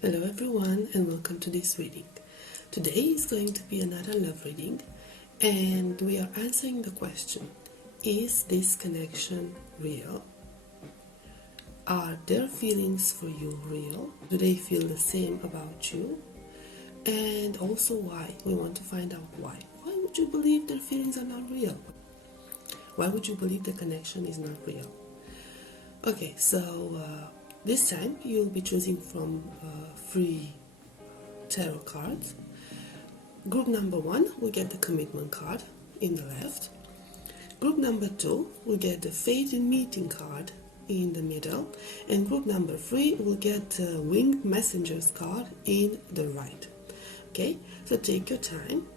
Hello everyone and welcome to this reading. Today is going to be another love reading and we are answering the question, is this connection real? Are their feelings for you real? Do they feel the same about you? And also why? We want to find out why. Why would you believe their feelings are not real? Why would you believe the connection is not real? Okay, so this time you'll be choosing from free tarot cards. Group number 1 will get the commitment card in the left. Group number 2 will get the fate and meeting card in the middle. And group number 3 will get the winged messengers card in the right. Okay, so take your time.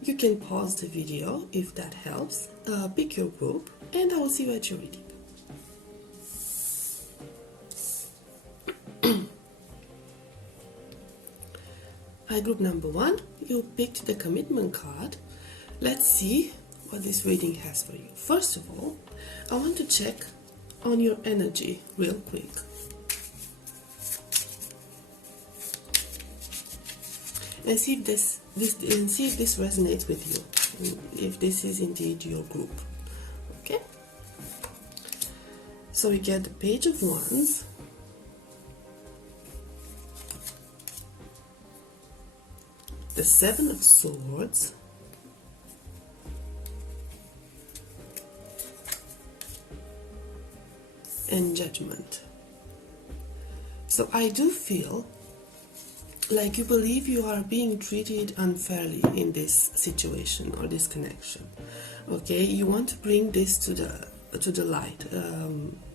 You can pause the video if that helps. Pick your group and I will see you at your reading. Hi, group number 1, you picked the commitment card. Let's see what this reading has for you. First of all, I want to check on your energy real quick. And see if this resonates with you, if this is indeed your group. Okay? So we get the Page of Wands, the Seven of Swords, and Judgment. So I do feel like you believe you are being treated unfairly in this situation or this connection. Okay, you want to bring this to the light,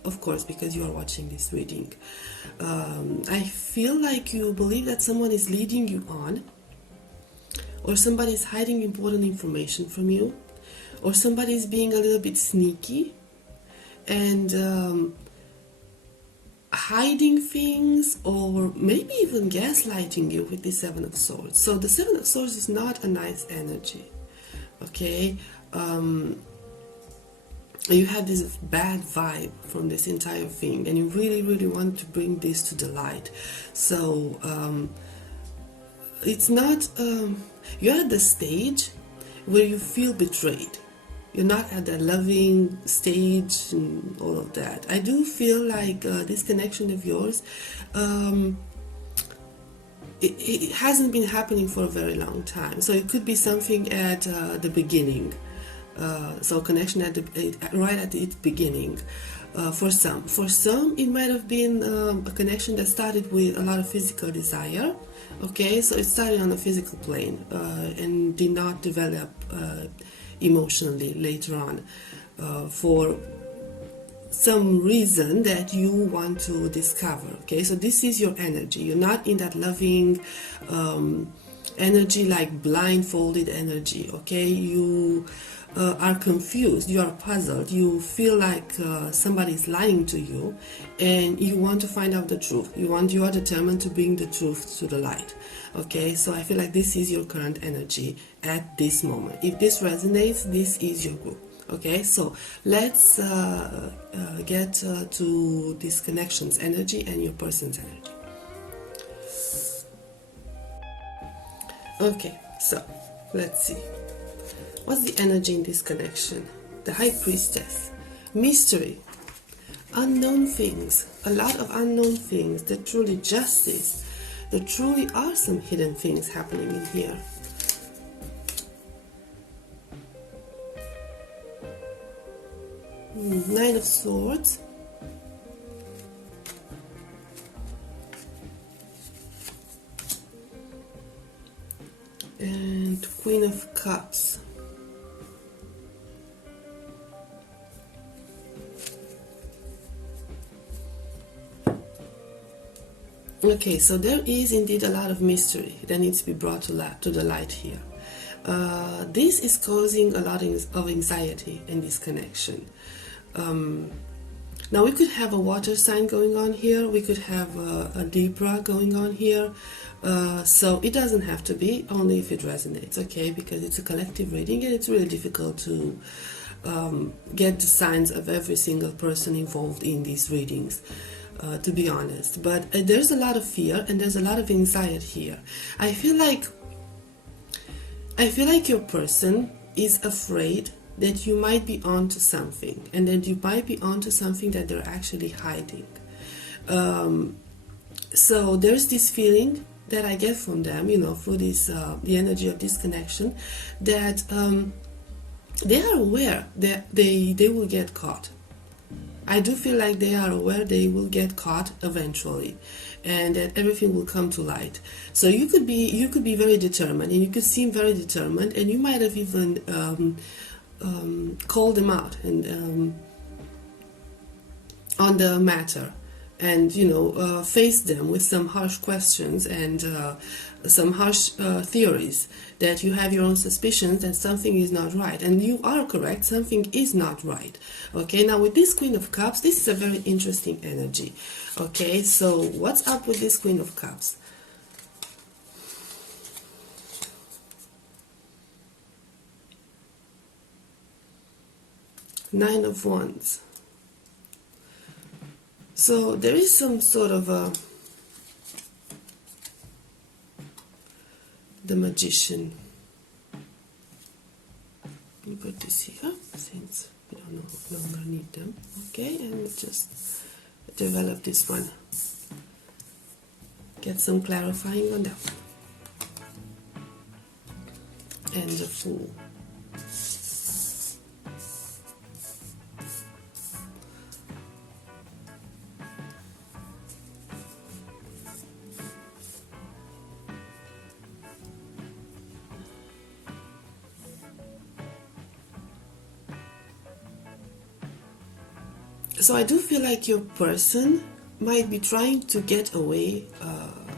of course, because you are watching this reading. I feel like you believe that someone is leading you on, or somebody is hiding important information from you, or somebody is being a little bit sneaky and hiding things, or maybe even gaslighting you with the Seven of Swords. So the Seven of Swords is not a nice energy, okay? You have this bad vibe from this entire thing, and you really want to bring this to the light. So it's not, you're at the stage where you feel betrayed. You're not at the loving stage and all of that. I do feel like this connection of yours, it hasn't been happening for a very long time. So it could be something at the beginning. So connection at right at its beginning. For some it might have been a connection that started with a lot of physical desire. Okay, so it started on a physical plane and did not develop emotionally later on for some reason that you want to discover. Okay, so this is your energy. You're not in that loving energy, like blindfolded energy. Okay, you are confused, you are puzzled, you feel like somebody is lying to you, and you want to find out the truth. You are determined to bring the truth to the light. Okay, so I feel like this is your current energy at this moment. If this resonates, this is your group. Okay, so let's get to this connection's energy and your person's energy. Okay, so let's see. What's the energy in this connection? The High Priestess. Mystery. Unknown things. A lot of unknown things. The truly justice. There truly are some hidden things happening in here. Nine of Swords. And Queen of Cups. Okay, so there is indeed a lot of mystery that needs to be brought to the light here. This is causing a lot of anxiety in this connection. Now we could have a water sign going on here, we could have a Libra going on here, so it doesn't have to be, only if it resonates, okay, because it's a collective reading and it's really difficult to get the signs of every single person involved in these readings. to be honest. But there's a lot of fear and there's a lot of anxiety here. I feel like your person is afraid that you might be onto something, and that you might be onto something that they're actually hiding. So there's this feeling that I get from them, through this the energy of this connection, that they are aware that they will get caught. I do feel like they are aware they will get caught eventually, and that everything will come to light. So you could be very determined, and you could seem very determined, and you might have even called them out and on the matter, and face them with some harsh questions and some harsh theories, that you have your own suspicions that something is not right, and you are correct, something is not right. Okay, now with this Queen of Cups, this is a very interesting energy. Okay, so what's up with this Queen of Cups? Nine of Wands. So there is some sort of the Magician. Let me put this here, since we don't no longer need them. Okay, and we'll just develop this one. Get some clarifying on that one. And the Fool. So I do feel like your person might be trying to get away,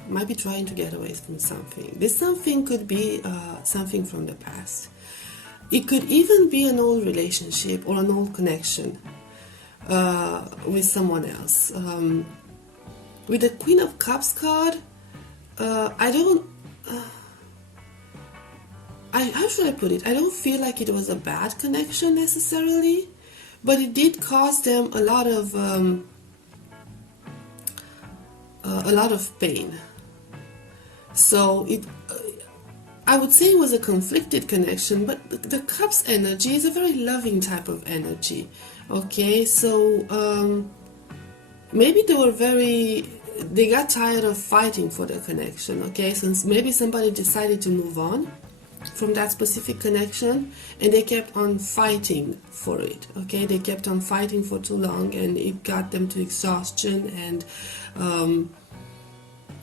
from something. This something could be something from the past. It could even be an old relationship or an old connection with someone else. With the Queen of Cups card, how should I put it? I don't feel like it was a bad connection necessarily, but it did cause them a lot of pain. So I would say it was a conflicted connection, but the Cups energy is a very loving type of energy. Okay, so maybe they got tired of fighting for the connection. Okay, so maybe somebody decided to move on from that specific connection, and they kept on fighting for it. Okay, they kept on fighting for too long, and it got them to exhaustion, and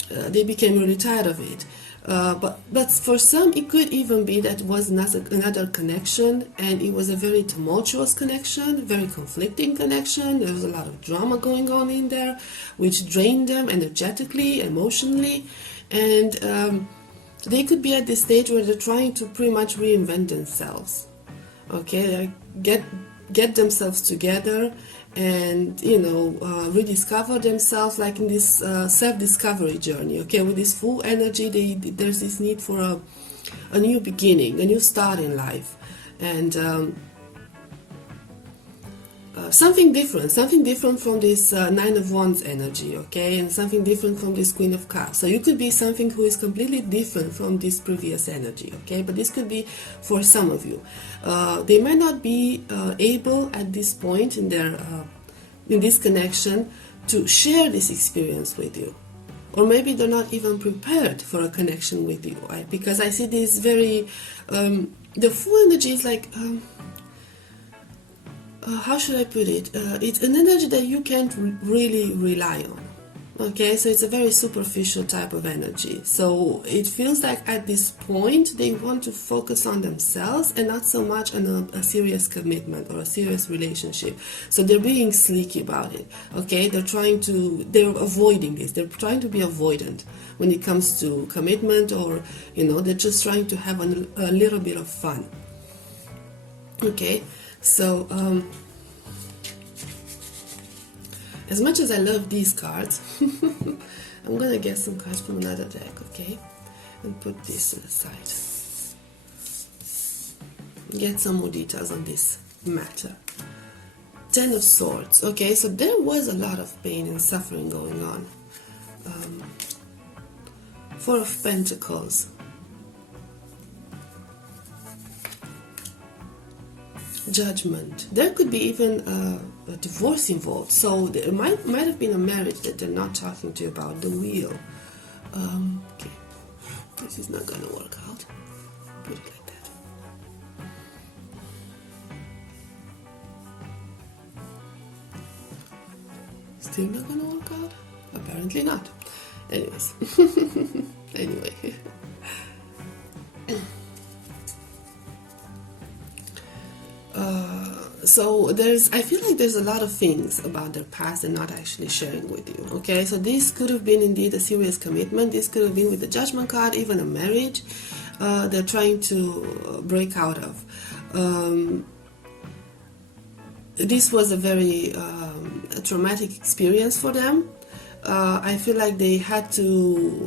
they became really tired of it. But for some, it could even be that it was another connection, and it was a very tumultuous connection, very conflicting connection. There was a lot of drama going on in there, which drained them energetically, emotionally, and they could be at this stage where they're trying to pretty much reinvent themselves. Okay, get themselves together, and rediscover themselves, like in this self-discovery journey. Okay, with this full energy, there's this need for a new beginning, a new start in life, and something different from this Nine of Wands energy. Okay, and something different from this Queen of Cups. So you could be something who is completely different from this previous energy. Okay, but this could be for some of you. They might not be able at this point in their in this connection to share this experience with you, or maybe they're not even prepared for a connection with you. Right? Because I see this very the full energy is like. How should I put it? It's an energy that you can't really rely on. Okay, so it's a very superficial type of energy. So it feels like at this point they want to focus on themselves and not so much on a serious commitment or a serious relationship. So they're being sneaky about it. Okay, they're avoiding this. They're trying to be avoidant when it comes to commitment, or they're just trying to have a little bit of fun. Okay. So, as much as I love these cards, I'm gonna get some cards from another deck, okay? And put this to the side. Get some more details on this matter. Ten of Swords. Okay, so there was a lot of pain and suffering going on. Four of Pentacles. Judgment. There could be even a divorce involved. So there might have been a marriage that they're not talking to you about. The Wheel. Okay, this is not gonna work out. Put it like that. Still not gonna work out? Apparently not. Anyways. Anyway. So I feel like there's a lot of things about their past they're not actually sharing with you. Okay, so this could have been indeed a serious commitment. This could have been with the Judgment card, even a marriage they're trying to break out of. This was a very traumatic experience for them. I feel like they had to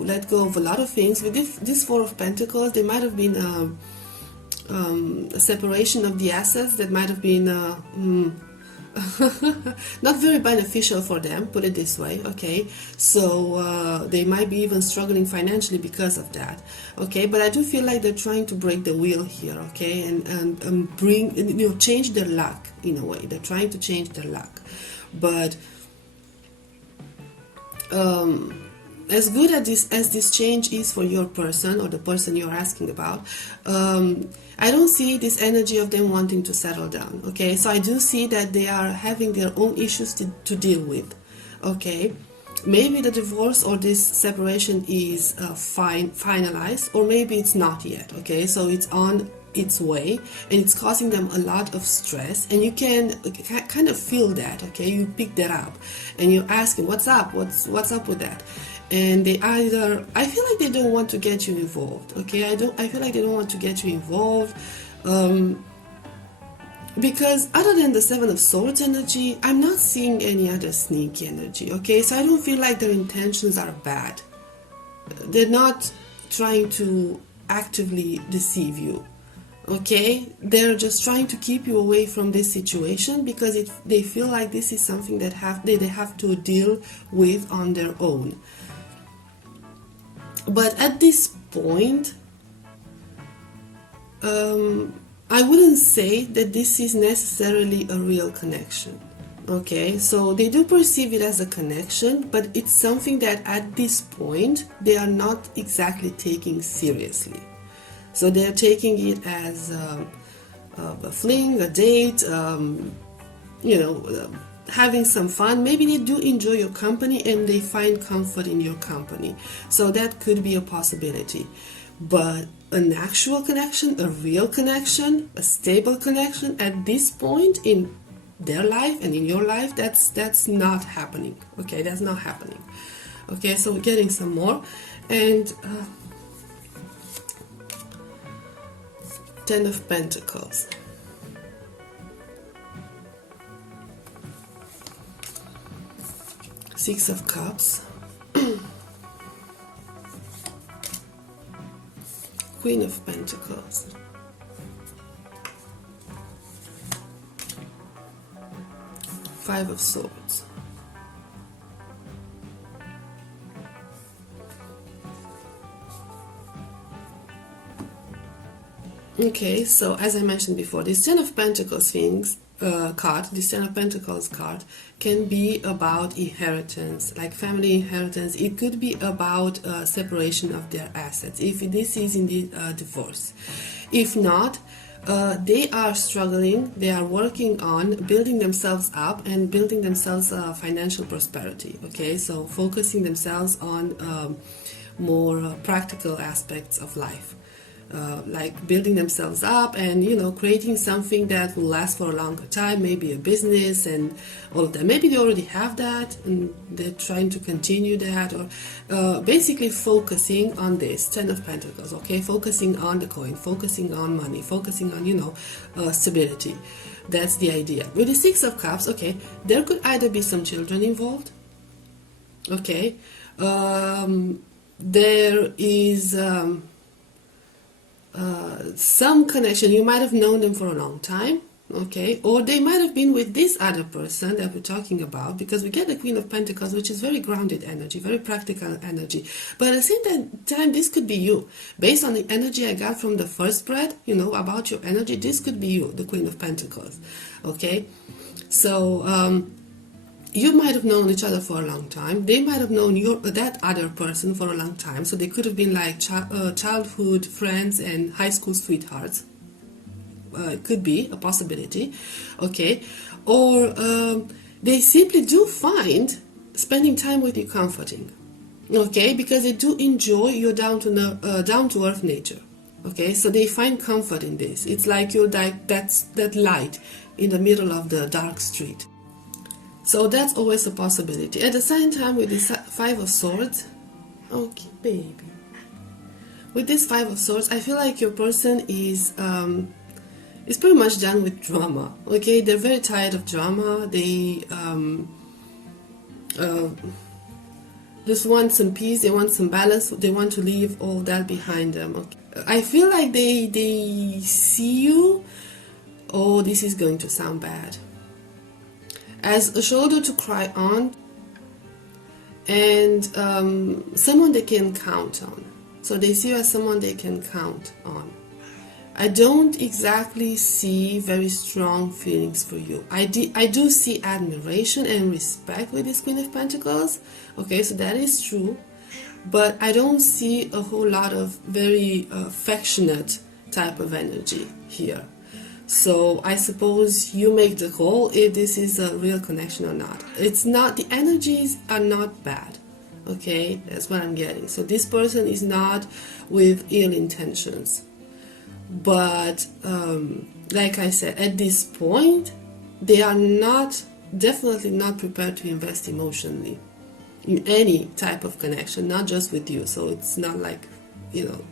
let go of a lot of things. With this Four of Pentacles, there might have been a separation of the assets that might have been not very beneficial for them, put it this way. Okay, so they might be even struggling financially because of that. Okay, but I do feel like they're trying to break the wheel here. Okay, and bring, change their luck in a way. They're trying to change their luck, but as good as this change is for your person or the person you're asking about, I don't see this energy of them wanting to settle down. Okay, so I do see that they are having their own issues to deal with. Okay, maybe the divorce or this separation is finalized, or maybe it's not yet. Okay, so it's on its way and it's causing them a lot of stress, and you can kind of feel that. Okay, you pick that up and you ask them, what's up, what's up with that? And they either, I feel like they don't want to get you involved. Okay, I feel like they don't want to get you involved, because other than the Seven of Swords energy, I'm not seeing any other sneaky energy. Okay, so I don't feel like their intentions are bad. They're not trying to actively deceive you. Okay, they're just trying to keep you away from this situation because they feel like this is something that they have to deal with on their own. But at this point, I wouldn't say that this is necessarily a real connection. Okay, so they do perceive it as a connection, but it's something that at this point they are not exactly taking seriously. So they're taking it as a fling, a date, having some fun. Maybe they do enjoy your company and they find comfort in your company. So that could be a possibility. But an actual connection, a real connection, a stable connection at this point in their life and in your life, that's not happening. Okay, that's not happening. Okay, so we're getting some more. And Ten of Pentacles. Six of Cups. Queen of Pentacles. Five of Swords. Okay, so as I mentioned before, this Ten of Pentacles card, this Ten of Pentacles card can be about inheritance, like family inheritance. It could be about separation of their assets, if this is indeed a divorce. If not, they are struggling, they are working on building themselves up and building themselves financial prosperity. Okay, so focusing themselves on more practical aspects of life. Like building themselves up and creating something that will last for a longer time, maybe a business and all of that. Maybe they already have that and they're trying to continue that, or basically focusing on this Ten of Pentacles. Okay, focusing on the coin, focusing on money, focusing on stability. That's the idea. With the Six of Cups, okay, there could either be some children involved. Okay, there is some connection. You might have known them for a long time. okay? Or they might have been with this other person that we're talking about, because we get the Queen of Pentacles, which is very grounded energy, very practical energy. But at the same time, this could be you. Based on the energy I got from the first spread, you know, about your energy, this could be you, the Queen of Pentacles, okay? So, you might have known each other for a long time. They might have known that other person for a long time. So they could have been like childhood friends and high school sweethearts. It could be a possibility, okay? Or they simply do find spending time with you comforting, okay? Because they do enjoy your down to earth nature, okay? So they find comfort in this. It's like you're like that light in the middle of the dark street. So that's always a possibility. At the same time, with this Five of Swords, okay, baby. With this Five of Swords, I feel like your person is pretty much done with drama. Okay, they're very tired of drama. They just want some peace. They want some balance. They want to leave all that behind them. Okay. I feel like they see you. Oh, this is going to sound bad. As a shoulder to cry on, and someone they can count on. So they see you as someone they can count on. I don't exactly see very strong feelings for you. I do see admiration and respect with this Queen of Pentacles. Okay, so that is true. But I don't see a whole lot of very affectionate type of energy here. So I suppose you make the call if this is a real connection or not. It's not, the energies are not bad. Okay, that's what I'm getting. So this person is not with ill intentions. But like I said, at this point, they are definitely not prepared to invest emotionally in any type of connection, not just with you. So it's not like, you know,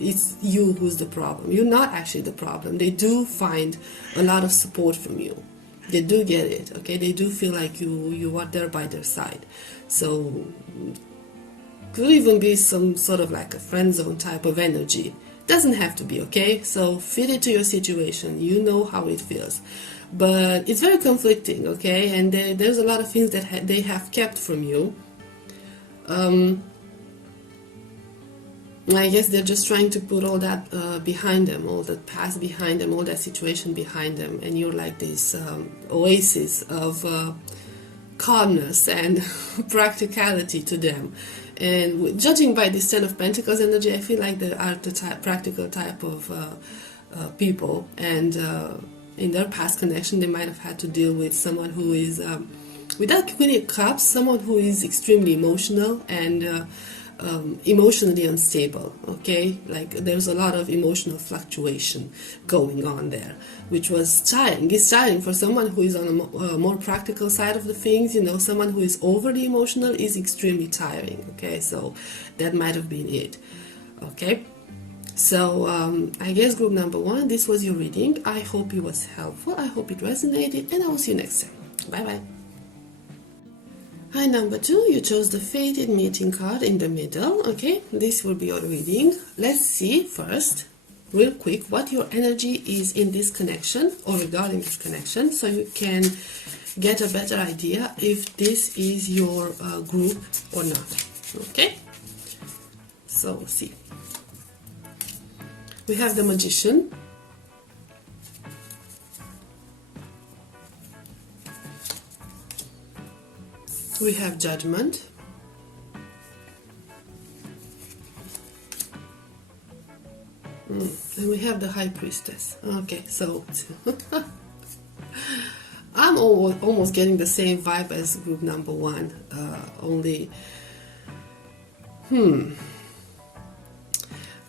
it's you who's the problem. You're not actually the problem. They do find a lot of support from you. They do get it, okay? They do feel like you are there by their side. So could even be some sort of like a friend zone type of energy. Doesn't have to be, okay? So fit it to your situation. You know how it feels. But it's very conflicting, okay? And there's a lot of things that they have kept from you. I guess they're just trying to put all that behind them, all that past behind them, all that situation behind them, and you're like this oasis of calmness and practicality to them. And judging by this Ten of Pentacles energy, I feel like they are the practical type of people, and in their past connection, they might have had to deal with someone who is, without Queen of Cups, someone who is extremely emotional and emotionally unstable, okay? Like there's a lot of emotional fluctuation going on there, which was tiring. It's tiring for someone who is on a more practical side of the things, you know, someone who is overly emotional is extremely tiring, okay? So that might have been it, okay? So I guess group number one, this was your reading. I hope it was helpful. I hope it resonated, and I will see you next time. Bye-bye. Hi, number two, you chose the Fated Meeting card in the middle, okay? This will be your reading. Let's see first, real quick, what your energy is in this connection or regarding this connection, so you can get a better idea if this is your group or not, okay? So, we'll see. We have the Magician. We have Judgment. And we have the High Priestess. Okay, so I'm almost getting the same vibe as group number one, only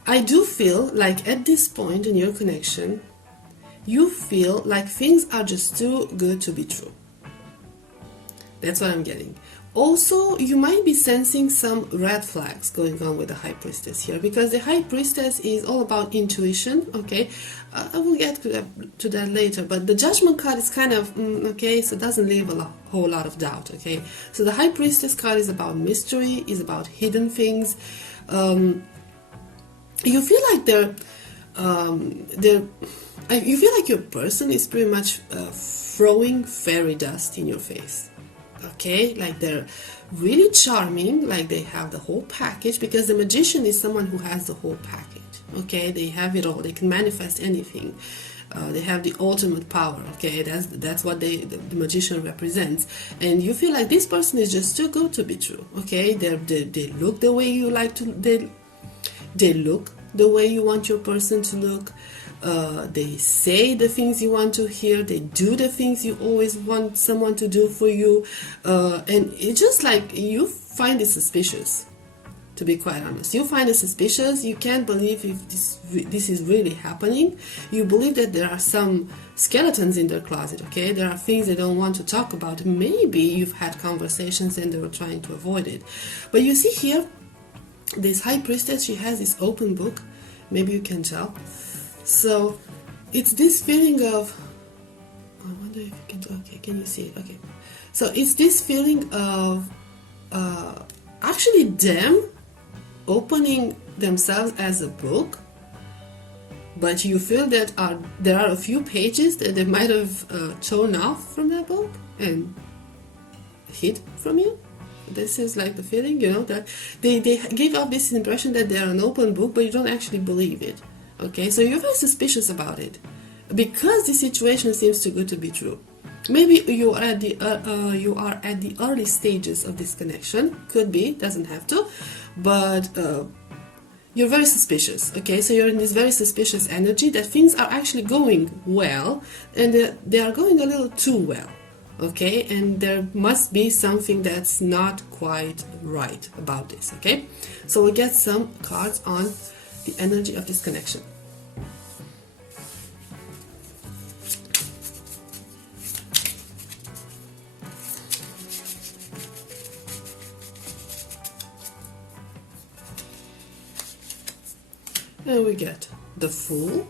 I do feel like at this point in your connection, you feel like things are just too good to be true. That's what I'm getting. Also, you might be sensing some red flags going on with the High Priestess here, because the High Priestess is all about intuition, okay? I will get to that later, but the Judgment card is kind of, okay, so it doesn't leave a whole lot of doubt, okay? So the High Priestess card is about mystery, is about hidden things. You feel like you feel like your person is pretty much throwing fairy dust in your face. Okay, like they're really charming, like they have the whole package, because the magician is someone who has the whole package. Okay, they have it all, they can manifest anything. They have the ultimate power. Okay, that's what the magician represents, and you feel like this person is just too good to be true. Okay, they look the way you like to, they look the way you want your person to look. They say the things you want to hear. They do the things you always want someone to do for you, and it's just like you find it suspicious. To be quite honest, you find it suspicious. You can't believe if this is really happening. You believe that there are some skeletons in their closet. Okay, there are things they don't want to talk about. Maybe you've had conversations and they were trying to avoid it. But you see here, this high priestess, she has this open book. Maybe you can tell. So it's this feeling of, I wonder if you can, okay, can you see it? Okay, so it's this feeling of actually them opening themselves as a book, but you feel that there are a few pages that they might have torn off from that book and hid from you. This is like the feeling, that they give off this impression that they are an open book, but you don't actually believe it. Okay, so you're very suspicious about it because the situation seems too good to be true. Maybe you are at the early stages of this connection. Could be, doesn't have to, but you're very suspicious. Okay, so you're in this very suspicious energy that things are actually going well, and they are going a little too well. Okay, and there must be something that's not quite right about this. Okay, so we get some cards on the energy of this connection. And we get the Fool.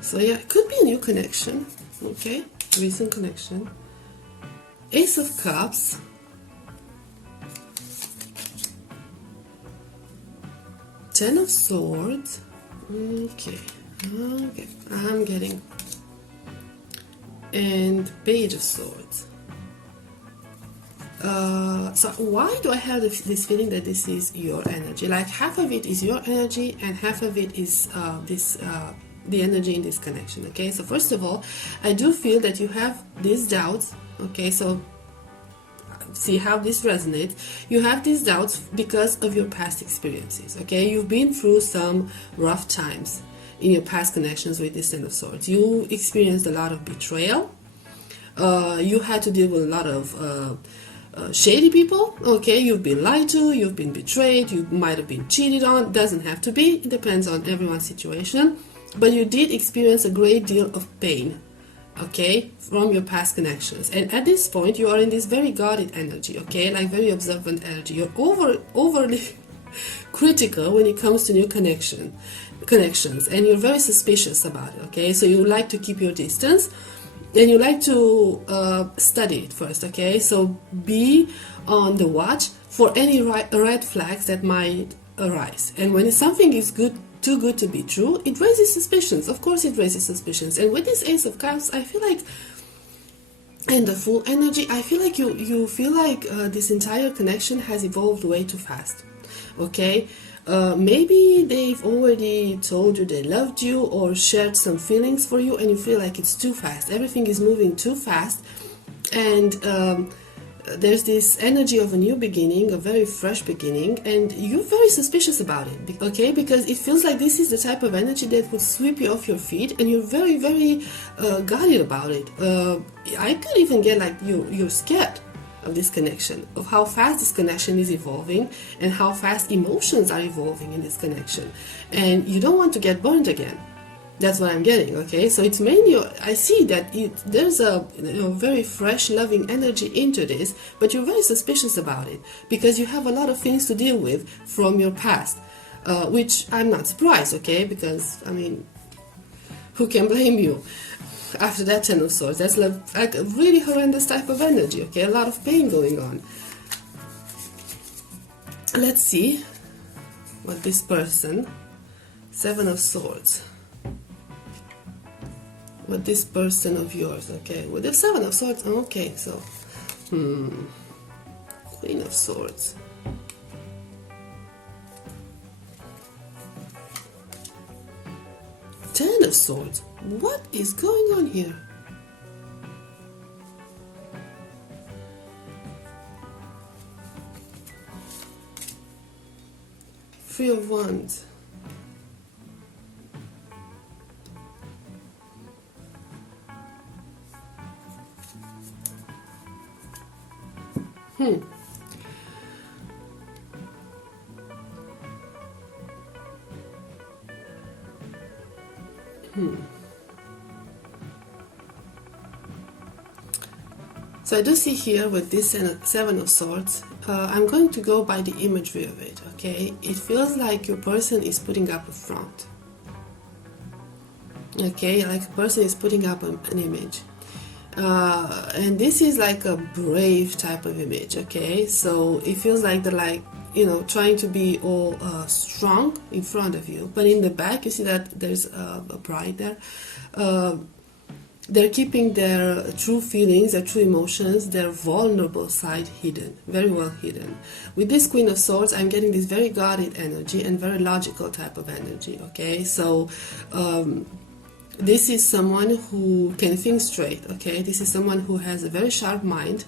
So yeah, it could be a new connection. Okay, recent connection. Ace of Cups. Ten of Swords. Okay, I'm getting. And Page of Swords. So why do I have this feeling that this is your energy? Like half of it is your energy and half of it is the energy in this connection. Okay, so first of all, I do feel that you have these doubts. Okay, so see how this resonates. You have these doubts because of your past experiences. Okay, you've been through some rough times in your past connections with this Ten of Swords. You experienced a lot of betrayal. You had to deal with a lot of shady people. Okay, you've been lied to, you've been betrayed, you might have been cheated on. Doesn't have to be, it depends on everyone's situation, but you did experience a great deal of pain, okay, from your past connections. And at this point you are in this very guarded energy, okay, like very observant energy. You're overly critical when it comes to new connections, and you're very suspicious about it. Okay, so you like to keep your distance and you like to study it first. Okay, so be on the watch for any red flags that might arise, and when something is too good to be true, it raises suspicions. Of course it raises suspicions. And with this Ace of Cups, I feel like, and the Full energy, I feel like you feel like this entire connection has evolved way too fast. Okay, maybe they've already told you they loved you or shared some feelings for you, and you feel like it's too fast. Everything is moving too fast, and there's this energy of a new beginning, a very fresh beginning, and you're very suspicious about it. Okay, because it feels like this is the type of energy that would sweep you off your feet, and you're very, very guarded about it. I could even get like you're scared of this connection, of how fast this connection is evolving and how fast emotions are evolving in this connection, and you don't want to get burned again. That's what I'm getting. Okay, so it's mainly, I see that there's a very fresh, loving energy into this, but you're very suspicious about it because you have a lot of things to deal with from your past, which I'm not surprised. Okay, because I mean, who can blame you? After that Ten of Swords, that's like a really horrendous type of energy. Okay, a lot of pain going on. Let's see what this person Seven of Swords. With this person of yours, okay? With the Seven of Swords, okay, so... Queen of Swords. Ten of Swords. What is going on here? Three of Wands. So I do see here with this Seven of Swords, I'm going to go by the imagery of it, okay? It feels like your person is putting up a front. Okay, like a person is putting up an image. And this is like a brave type of image, okay? So it feels like they're like, you know, trying to be all strong in front of you. But in the back, you see that there's a bride there. They're keeping their true feelings, their true emotions, their vulnerable side hidden, very well hidden. With this Queen of Swords, I'm getting this very guarded energy and very logical type of energy, okay? So this is someone who can think straight, okay? This is someone who has a very sharp mind.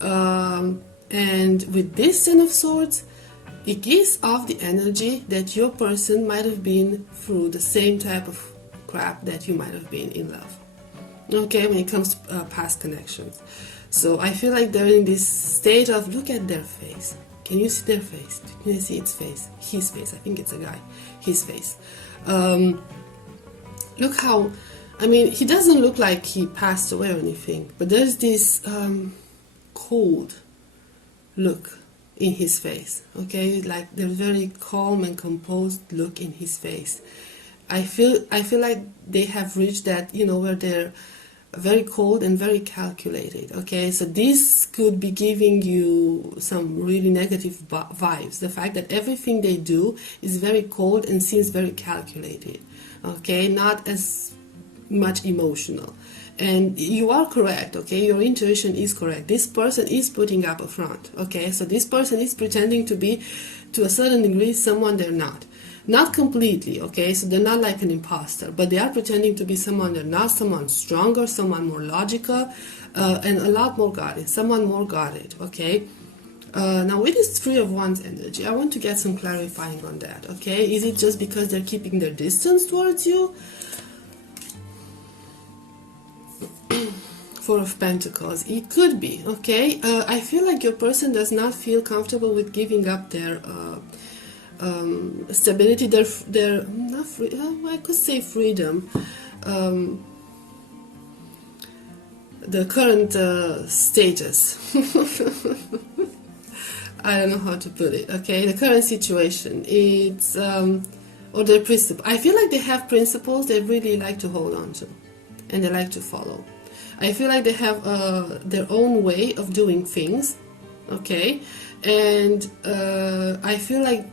And with this Ten of Swords, it gives off the energy that your person might have been through the same type of crap that you might have been in love. Okay, when it comes to past connections. So I feel like they're in this state of, look at their face. Can you see their face? Can you see its face? His face, I think it's a guy. His face. Look how, I mean, he doesn't look like he passed away or anything, but there's this cold look in his face, okay? Like the very calm and composed look in his face. I feel like they have reached that, you know, where they're very cold and very calculated, okay? So this could be giving you some really negative vibes. The fact that everything they do is very cold and seems very calculated, okay? Not as much emotional. And you are correct, okay? Your intuition is correct. This person is putting up a front, okay? So this person is pretending to be, to a certain degree, someone they're not. Not completely, okay? So they're not like an imposter, but they are pretending to be someone they're not, someone stronger, someone more logical, and a lot more guarded, someone more guarded, okay? Now with this Three of Wands energy, I want to get some clarifying on that, okay? Is it just because they're keeping their distance towards you? Four of Pentacles, it could be, okay? I feel like your person does not feel comfortable with giving up their stability, their not free, I could say freedom, the current status. I don't know how to put it, okay? The current situation, it's or their principle. I feel like they have principles they really like to hold on to and they like to follow. I feel like they have their own way of doing things, okay? And I feel like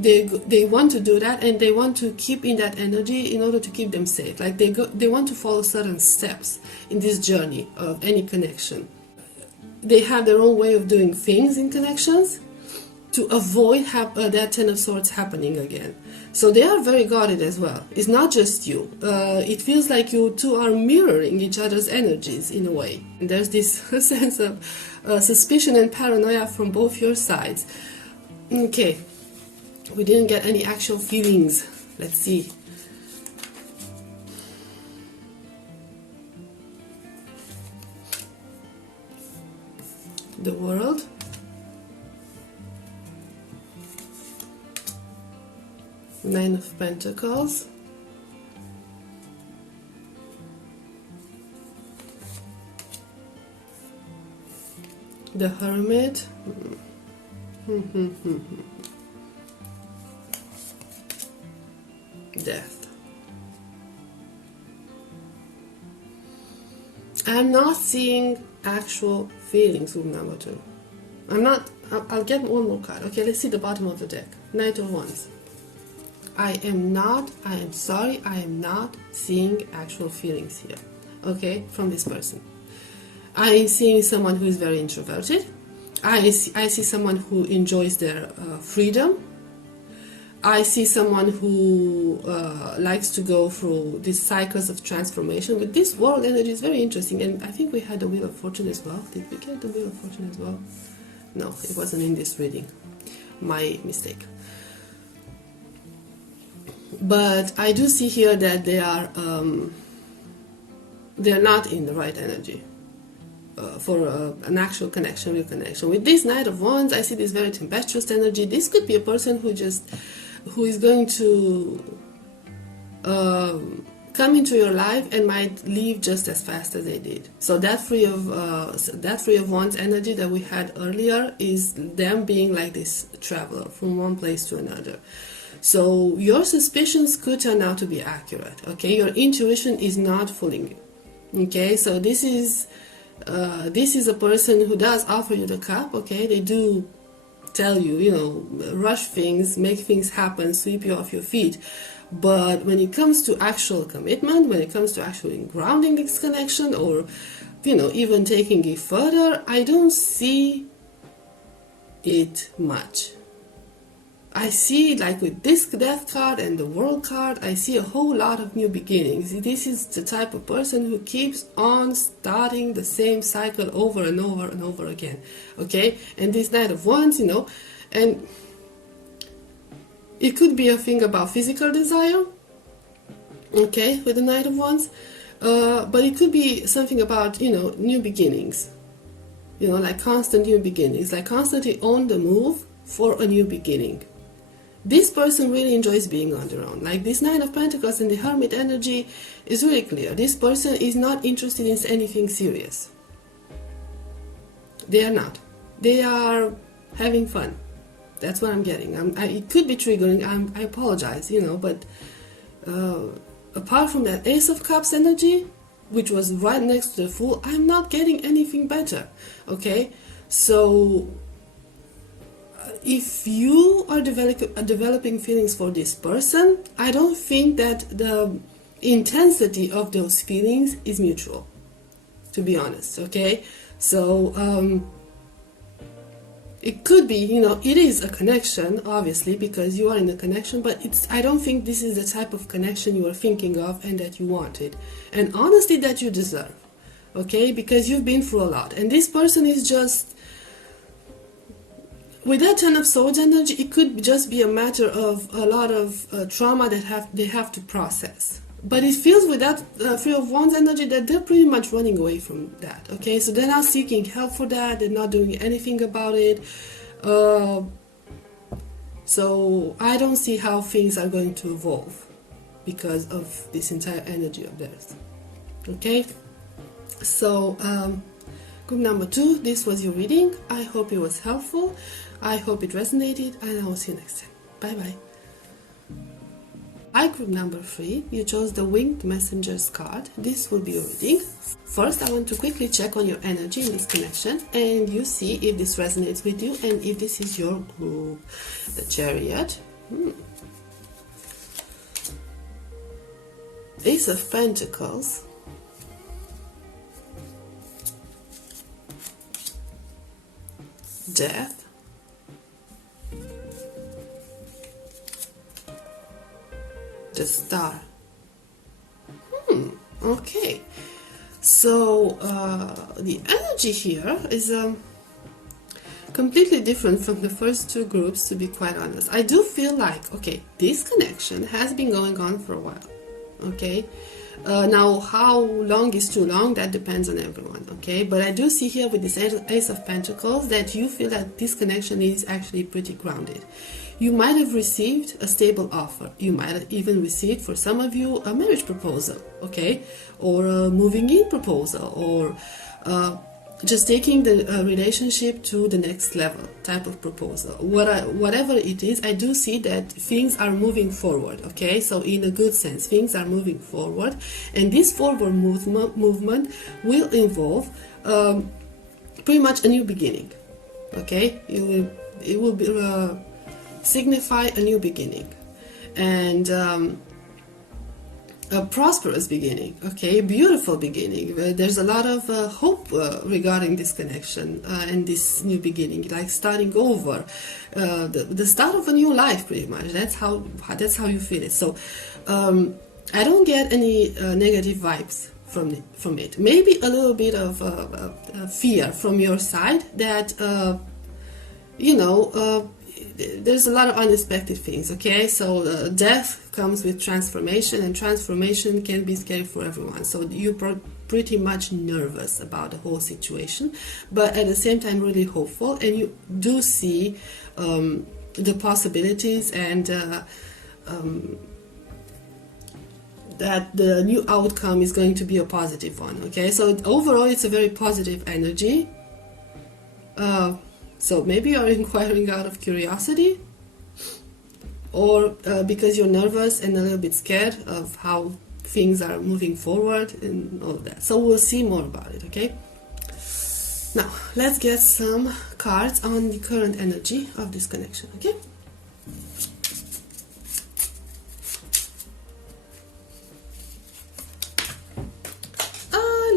they want to do that, and they want to keep in that energy in order to keep them safe. Like they want to follow certain steps in this journey of any connection. They have their own way of doing things in connections to avoid that Ten of Swords happening again. So they are very guarded as well. It's not just you. It feels like you two are mirroring each other's energies in a way. And there's this sense of suspicion and paranoia from both your sides. Okay. We didn't get any actual feelings. Let's see. The World. Nine of Pentacles. The Hermit. Death. I'm not seeing actual feelings with number two. I'll get one more card. Okay, let's see the bottom of the deck. Knight of Wands. I am sorry, I am not seeing actual feelings here, okay, from this person. I am seeing someone who is very introverted. I see someone who enjoys their freedom. I see someone who likes to go through these cycles of transformation. With this world energy is very interesting, and I think we had the Wheel of Fortune as well. Did we get the Wheel of Fortune as well? No, it wasn't in this reading. My mistake. But I do see here that they are not in the right energy for an actual connection, real connection. With this Knight of Wands, I see this very tempestuous energy. This could be a person who is going to come into your life and might leave just as fast as they did. So that Three of Wands energy that we had earlier is them being like this traveler from one place to another. So your suspicions could turn out to be accurate, okay? Your intuition is not fooling you, okay? So this is a person who does offer you the cup, okay? They do tell you, rush things, make things happen, sweep you off your feet. But when it comes to actual commitment, when it comes to actually grounding this connection, or, even taking it further, I don't see it much. I see, like with this Death card and the World card, I see a whole lot of new beginnings. This is the type of person who keeps on starting the same cycle over and over and over again, okay? And this Knight of Wands, and it could be a thing about physical desire, okay, with the Knight of Wands, but it could be something about, new beginnings, like constant new beginnings, like constantly on the move for a new beginning. This person really enjoys being on their own. Like this Nine of Pentacles and the Hermit energy is really clear. This person is not interested in anything serious. They are not. They are having fun. That's what I'm getting. It could be triggering. I apologize, but apart from that Ace of Cups energy, which was right next to the Fool, I'm not getting anything better. Okay? So if you are developing feelings for this person, I don't think that the intensity of those feelings is mutual, to be honest, okay? So it could be, it is a connection, obviously, because you are in a connection, but I don't think this is the type of connection you are thinking of and that you wanted, and honestly that you deserve, okay? Because you've been through a lot, and this person is just, with that Ten of Swords energy, it could just be a matter of a lot of trauma that they have to process. But it feels with that Three of Wands energy that they're pretty much running away from that, okay? So they're not seeking help for that, they're not doing anything about it. So I don't see how things are going to evolve because of this entire energy of theirs, okay? So group number 2, this was your reading. I hope it was helpful. I hope it resonated, and I will see you next time. Bye bye. Hi, group number 3, you chose the Winged Messengers card. This will be your reading. First, I want to quickly check on your energy in this connection, and you see if this resonates with you and if this is your group. The Chariot. Ace of Pentacles. Death. The Star. Okay. So the energy here is completely different from the first two groups, to be quite honest. I do feel like, okay, this connection has been going on for a while. Okay. Now, how long is too long? That depends on everyone, okay? But I do see here with this Ace of Pentacles that you feel that this connection is actually pretty grounded. You might have received a stable offer. You might have even received, for some of you, a marriage proposal, okay? Or a moving in proposal, or just taking the relationship to the next level type of proposal. Whatever it is, I do see that things are moving forward, okay? So in a good sense, things are moving forward, and this forward movement will involve pretty much a new beginning, okay? It will be, signify a new beginning. and a prosperous beginning, okay, beautiful beginning. There's a lot of hope regarding this connection and this new beginning, like starting over, the start of a new life, pretty much. That's how you feel it. So I don't get any negative vibes from it. Maybe a little bit of fear from your side that there's a lot of unexpected things, okay? So death comes with transformation, and transformation can be scary for everyone. So you're pretty much nervous about the whole situation, but at the same time really hopeful, and you do see the possibilities and that the new outcome is going to be a positive one, okay? So overall it's a very positive energy. So maybe you're inquiring out of curiosity, or because you're nervous and a little bit scared of how things are moving forward and all of that. So we'll see more about it, okay? Now, let's get some cards on the current energy of this connection, okay?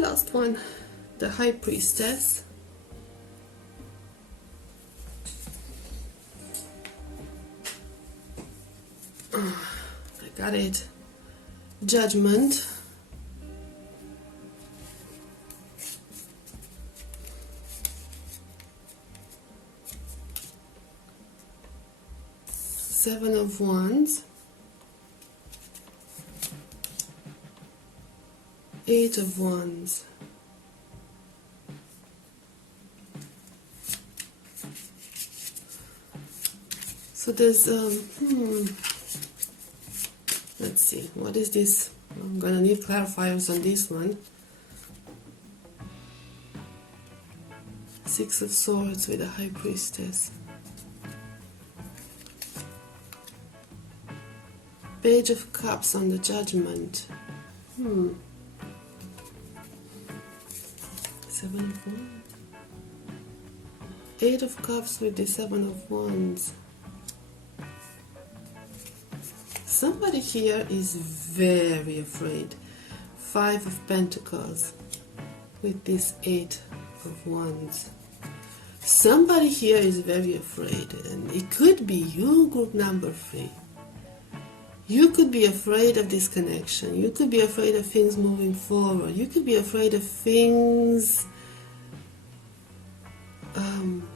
Last one, the High Priestess. I got it. Judgment. Seven of Wands. Eight of Wands. So there's let's see, what is this? I'm gonna need clarifiers on this one. Six of Swords with a High Priestess. Page of Cups on the Judgment. Seven of Wands. Eight of Cups with the Seven of Wands. Somebody here is very afraid. Five of Pentacles with this Eight of Wands. Somebody here is very afraid, and it could be you, group number 3. You could be afraid of this connection. You could be afraid of things moving forward. You could be afraid of things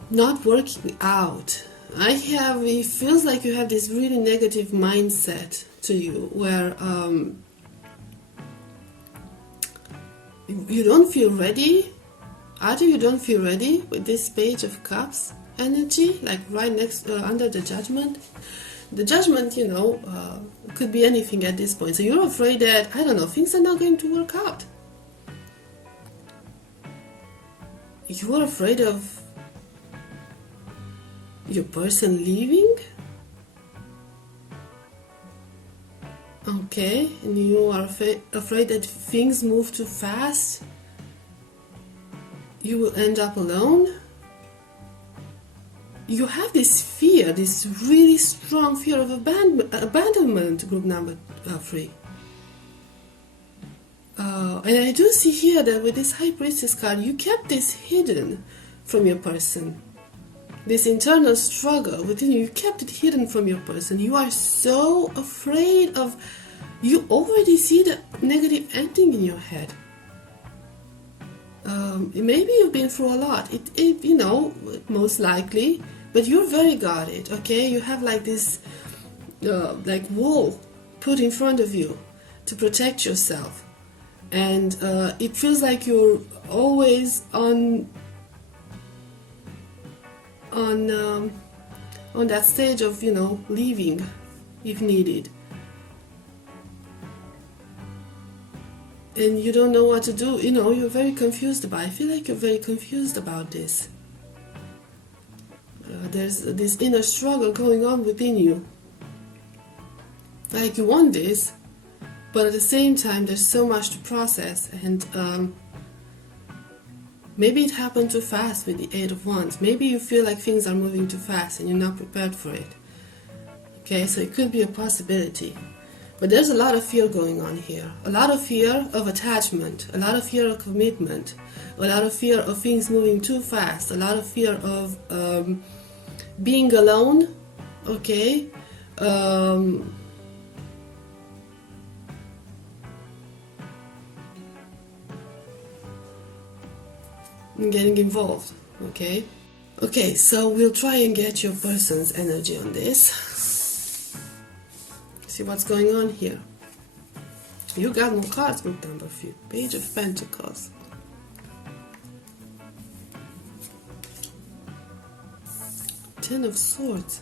not working out. It feels like you have this really negative mindset to you, where you don't feel ready. Either you don't feel ready with this Page of Cups energy, like right next, under the Judgment. The Judgment, could be anything at this point. So you're afraid that, I don't know, things are not going to work out. You are afraid of your person leaving. Okay, and you are afraid that things move too fast. You will end up alone. You have this fear, this really strong fear of abandonment, group number 3. And I do see here that with this High Priestess card, you kept this hidden from your person. This internal struggle within you, you kept it hidden from your person. You are so afraid of, you already see the negative ending in your head. Maybe you've been through a lot, most likely, but you're very guarded, okay? You have like this, wall put in front of you to protect yourself. And it feels like you're always on that stage of, leaving if needed. And you don't know what to do, you're very confused about it. I feel like you're very confused about this. There's this inner struggle going on within you. Like you want this, but at the same time there's so much to process, and maybe it happened too fast with the Eight of Wands. Maybe you feel like things are moving too fast and you're not prepared for it. Okay, so it could be a possibility. But there's a lot of fear going on here. A lot of fear of attachment, a lot of fear of commitment, a lot of fear of things moving too fast, a lot of fear of being alone, okay? Getting involved, okay? Okay, so we'll try and get your person's energy on this. See what's going on here. You got no cards, group number 3. Page of Pentacles. Ten of Swords.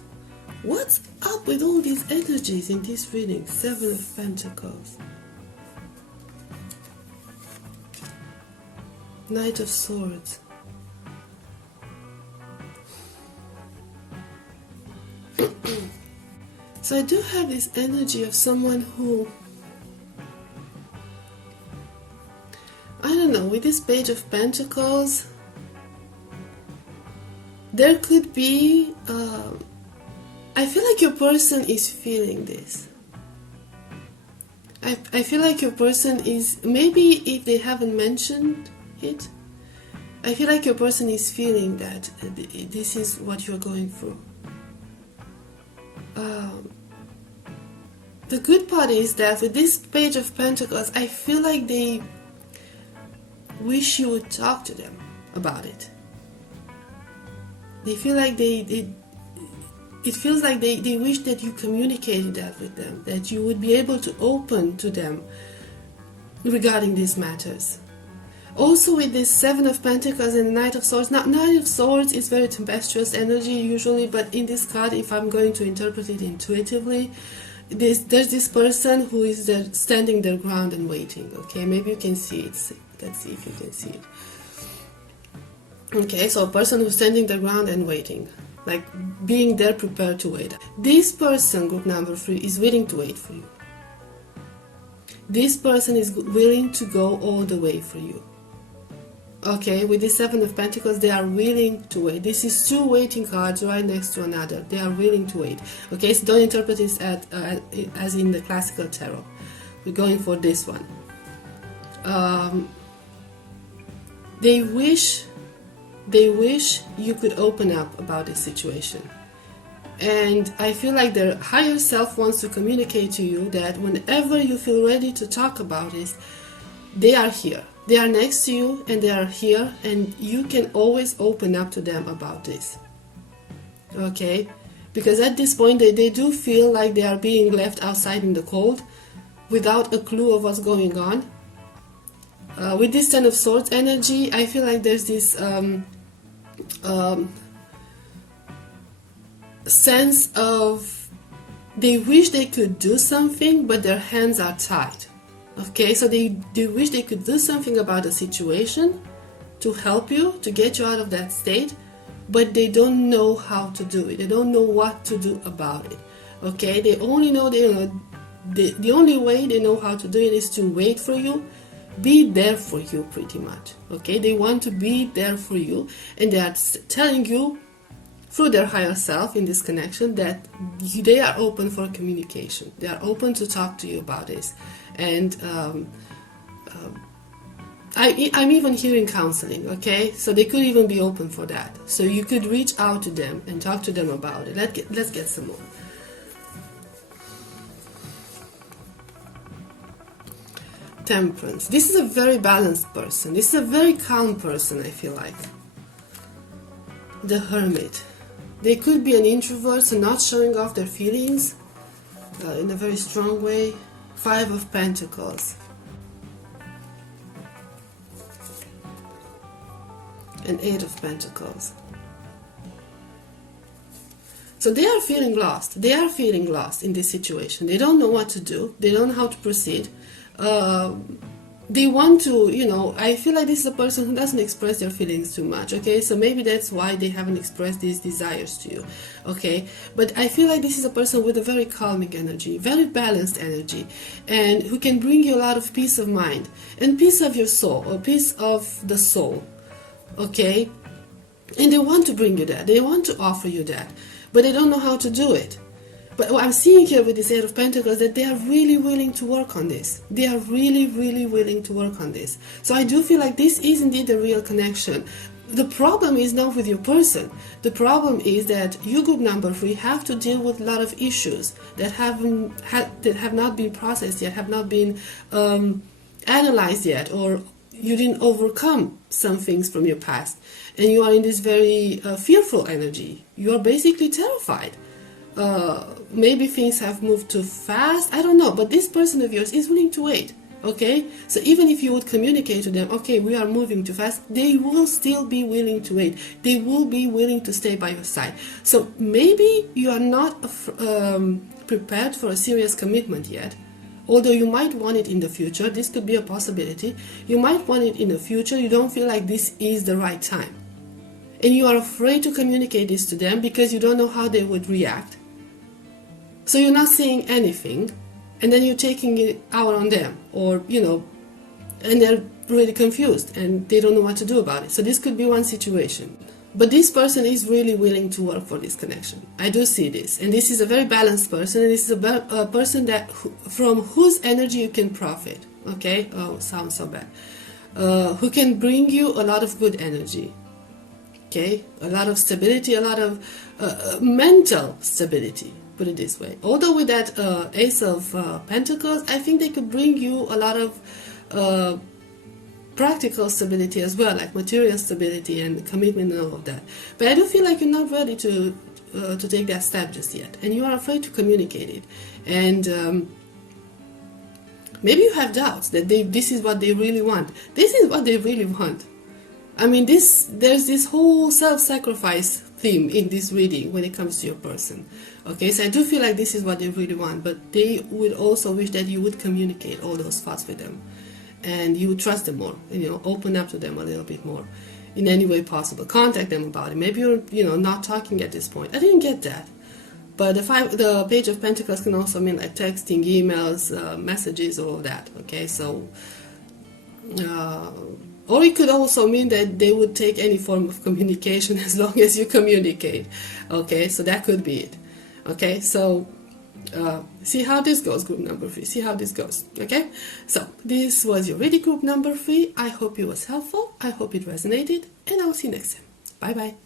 What's up with all these energies in this reading? 7 of Pentacles. Knight of Swords. So I do have this energy of someone who, I don't know, with this Page of Pentacles, there could be, I feel like your person is feeling this. I feel like your person is, maybe if they haven't mentioned it, I feel like your person is feeling that this is what you're going through. The good part is that with this Page of Pentacles, I feel like they wish you would talk to them about it. They feel like it feels like they wish that you communicated that with them, that you would be able to open to them regarding these matters. Also with this 7 of Pentacles and the Knight of Swords. Now, Knight of Swords is very tempestuous energy usually, but in this card, if I'm going to interpret it intuitively, there's this person who is there standing their ground and waiting. Okay, maybe you can see it. Let's see if you can see it. Okay, so a person who's standing their ground and waiting, like being there prepared to wait. This person, group number 3, is willing to wait for you. This person is willing to go all the way for you. Okay, with the 7 of Pentacles, they are willing to wait. This is 2 waiting cards right next to another. They are willing to wait. Okay, so don't interpret this as in the classical tarot. We're going for this one. They wish you could open up about this situation. And I feel like their higher self wants to communicate to you that whenever you feel ready to talk about this, they are here. They are next to you and they are here, and you can always open up to them about this. Okay? Because at this point they do feel like they are being left outside in the cold without a clue of what's going on. With this 10 of Swords energy, I feel like there's this sense of they wish they could do something, but their hands are tied. Okay, so they wish they could do something about the situation to help you, to get you out of that state, but they don't know how to do it. They don't know what to do about it. Okay, they only know the only way they know how to do it is to wait for you, be there for you pretty much. Okay, they want to be there for you, and they are telling you through their higher self in this connection that they are open for communication. They are open to talk to you about this. And I'm even hearing counseling, okay? So they could even be open for that. So you could reach out to them and talk to them about it. Let's get some more. Temperance. This is a very balanced person. This is a very calm person, I feel like. The Hermit. They could be an introvert, so not showing off their feelings in a very strong way. 5 of Pentacles. And 8 of Pentacles. So they are feeling lost. They are feeling lost in this situation. They don't know what to do. They don't know how to proceed. They want to, I feel like this is a person who doesn't express their feelings too much, okay? So maybe that's why they haven't expressed these desires to you, okay? But I feel like this is a person with a very calming energy, very balanced energy, and who can bring you a lot of peace of mind and peace of your soul, or peace of the soul, okay? And they want to bring you that. They want to offer you that, but they don't know how to do it. But what I'm seeing here with this Eight of Pentacles, that they are really willing to work on this. They are really, really willing to work on this. So I do feel like this is indeed a real connection. The problem is not with your person. The problem is that you, group number 3, have to deal with a lot of issues that have not been processed yet, have not been analyzed yet, or you didn't overcome some things from your past. And you are in this very fearful energy. You are basically terrified. Maybe things have moved too fast, I don't know, but this person of yours is willing to wait, okay? So even if you would communicate to them, okay, we are moving too fast, they will still be willing to wait. They will be willing to stay by your side. So maybe you are not prepared for a serious commitment yet, although you might want it in the future. This could be a possibility. You might want it in the future. You don't feel like this is the right time. And you are afraid to communicate this to them because you don't know how they would react. So you're not saying anything, and then you're taking it out on them, or, and they're really confused and they don't know what to do about it. So this could be one situation. But this person is really willing to work for this connection. I do see this. And this is a very balanced person, and this is a person that from whose energy you can profit. Okay? Oh, sounds so bad. Who can bring you a lot of good energy. Okay? A lot of stability, a lot of mental stability. Put it this way. Although with that Ace of Pentacles, I think they could bring you a lot of practical stability as well, like material stability and commitment and all of that. But I do feel like you're not ready to take that step just yet, and you are afraid to communicate it. And maybe you have doubts that this is what they really want. This is what they really want. I mean, there's this whole self-sacrifice theme in this reading when it comes to your person. Okay, so I do feel like this is what they really want, but they would also wish that you would communicate all those thoughts with them, and you would trust them more, open up to them a little bit more in any way possible. Contact them about it. Maybe you're not talking at this point. I didn't get that. But the Page of Pentacles can also mean like texting, emails, messages, all of that. Okay, so or it could also mean that they would take any form of communication as long as you communicate. Okay, so that could be it. Okay, so see how this goes, group number 3. See how this goes. Okay, so this was your reading, group number 3. I hope it was helpful. I hope it resonated, and I will see you next time. Bye bye.